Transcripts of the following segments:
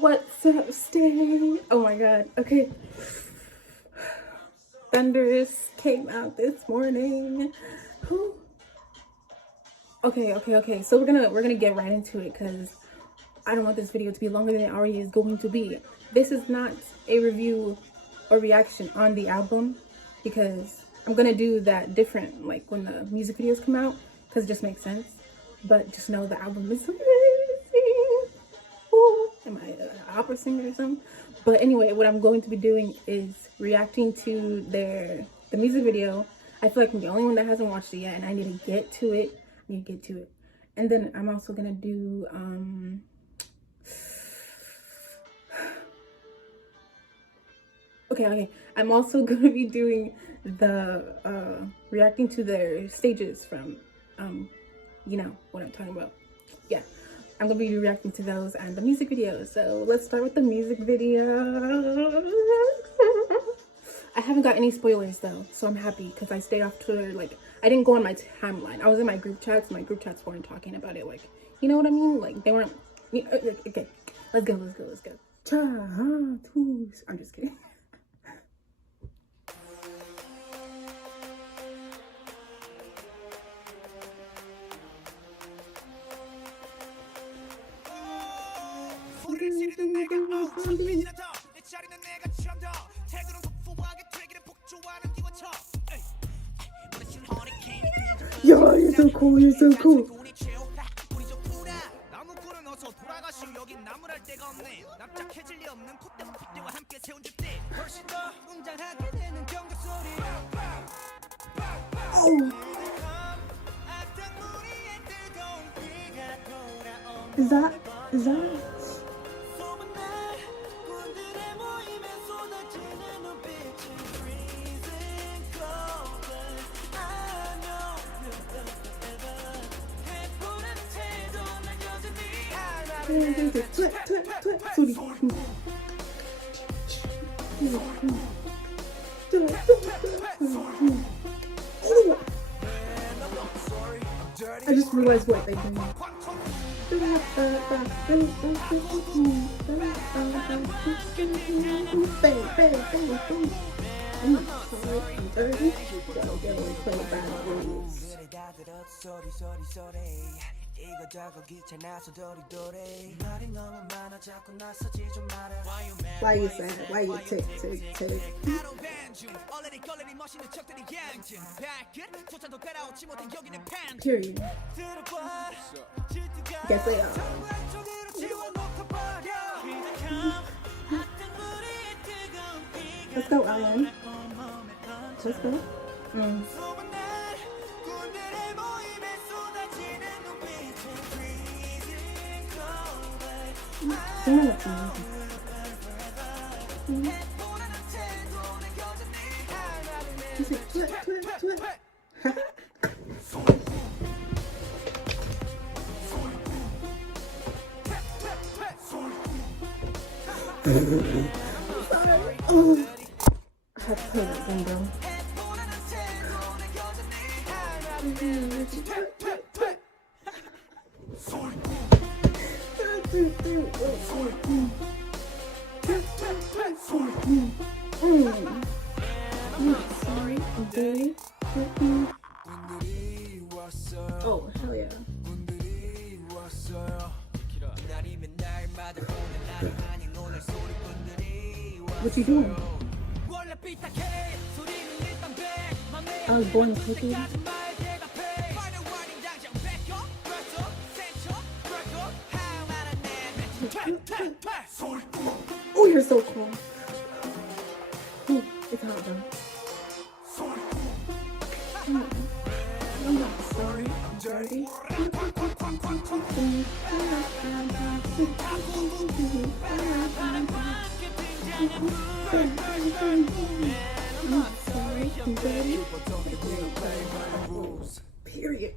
What's up, Stay? Oh my god. Okay. Thunderous came out this morning. Who? Okay. So we're gonna get right into it because I don't want this video to be longer than it already is going to be. This is not a review or reaction on the album because I'm gonna do that different, like when the music videos come out, because it just makes sense. But just know the album is amazing. Ooh, am I an opera singer or something? But anyway, what I'm going to be doing is reacting to the music video. I feel like I'm the only one that hasn't watched it yet, and I need to get to it. And then I'm also gonna do okay. I'm also gonna be doing the reacting to their stages from you know what I'm talking about. Yeah. I'm gonna be reacting to those and the music videos. So let's start with the music video. I haven't got any spoilers though, so I'm happy because I stayed off Twitter. Like, I didn't go on my timeline. I was in my group chats. My group chats weren't talking about it. Like, you know what I mean? Like, they weren't. Okay, let's go. I'm just kidding. Yo, you're so cool. Oh, is that? 소리. I just realized what they did. I'm dirty. Go play bad rules. Why you say that? Why you tick? Period. Guess they are. Let's go, Alan. Let's go. Oh, I have to play that window. Sorry, dirty. Oh, hell yeah. What you doing? I was born to take it. Oh, you're so cool. Ooh, it's hot though. I'm not sorry, I'm dirty. Period.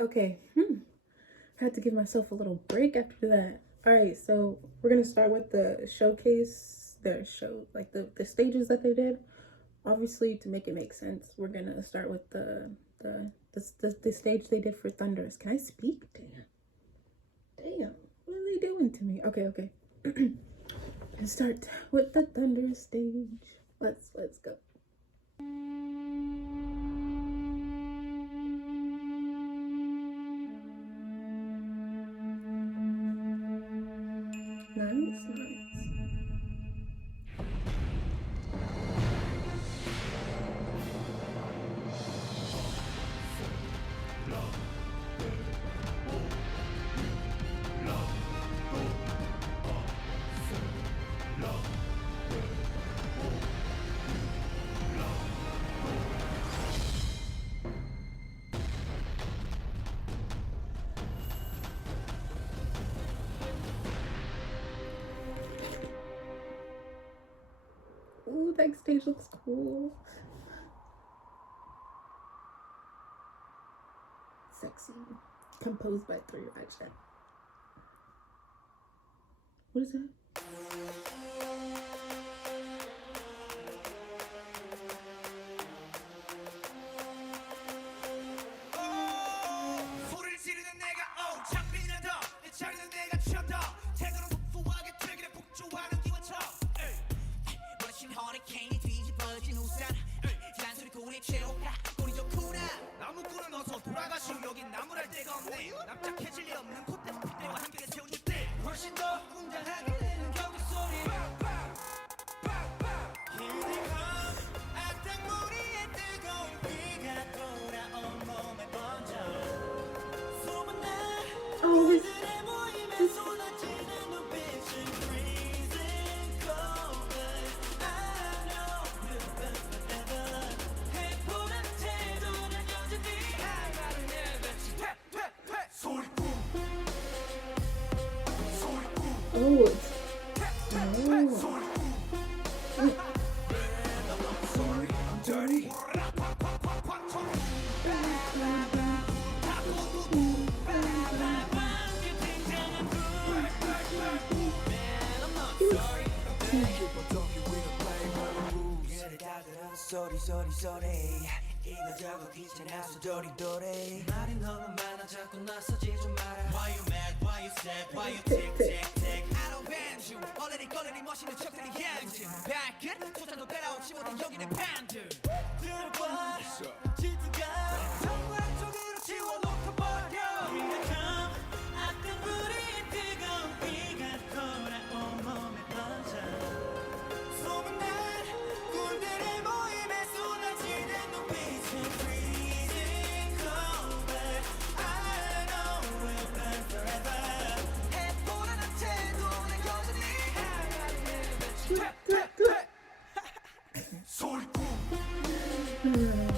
Okay. Had to give myself a little break after that. All right, so we're gonna start with the showcase, the stages that they did. obviously, to make it make sense, we're gonna start with the stage they did for Thunderous. Can I speak? Damn, what are they doing to me? Okay. Let's start with the Thunderous stage. Let's go. Nice. Ooh, that stage looks cool. Sexy. Composed by 3 actually. What is that? 소리 이거저거 귀찮아서 도리도리 말이 너무 많아 자꾸 나서지 좀 마라 Why you mad, why you sad, why you tick tick tick I don't bend you 얼레리 멋있는 척들이 향진 발끝 초장도 따라오지 못해 여기는 밴드 들어봐 질투가 정말 쪽으로 지워놓고 버려 이만큼 아까 불이 뜨거운 비가 돌아온 몸에 번져 소문난 꾼들의 모임에 쏟아지는 눈빛은 freezing cold but I know we'll burn forever 해보라는 태도는 여전히 소리꾼 소리꾼 Man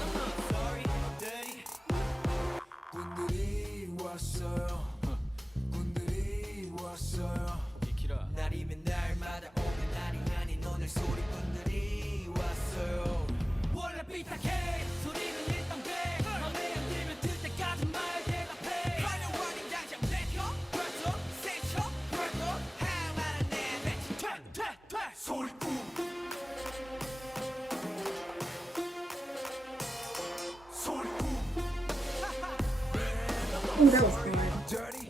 I'm not sorry dirty 꾼들이 왔어요 꾼들이 왔어요 날이면 날마다 오는 날이 아닌 오늘 소리꾼들이 왔어요 원래 삐딱해 소리는 일단 돼 맘에 안 들면 들 때까지 말 대답해 환영하는 당장 내켜 벌써 세쳐 벌써 하나는 내 배치 퇴 소리꾼 소리꾼 Oh, that was good. dirty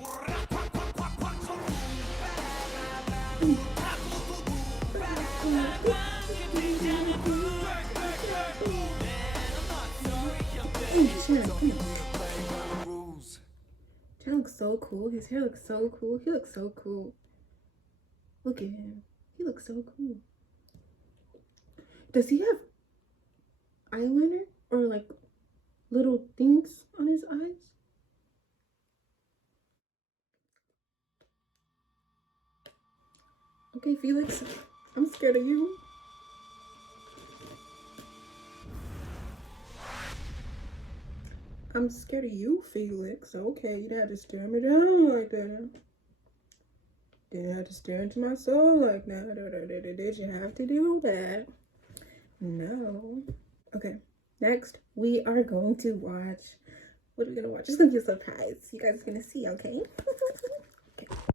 He looks so cool. His hair looks so cool. He looks so cool. Look at him. He looks so cool. Does he have eyeliner or like little things on his eyes? Okay, Felix, I'm scared of you. I'm scared of you, Felix. Okay, you didn't have to stare me down like that. Didn't have to stare into my soul like that. Did you have to do that? No. Okay, next we are going to watch. What are we gonna watch? It's gonna be a surprise. You guys are gonna see, okay?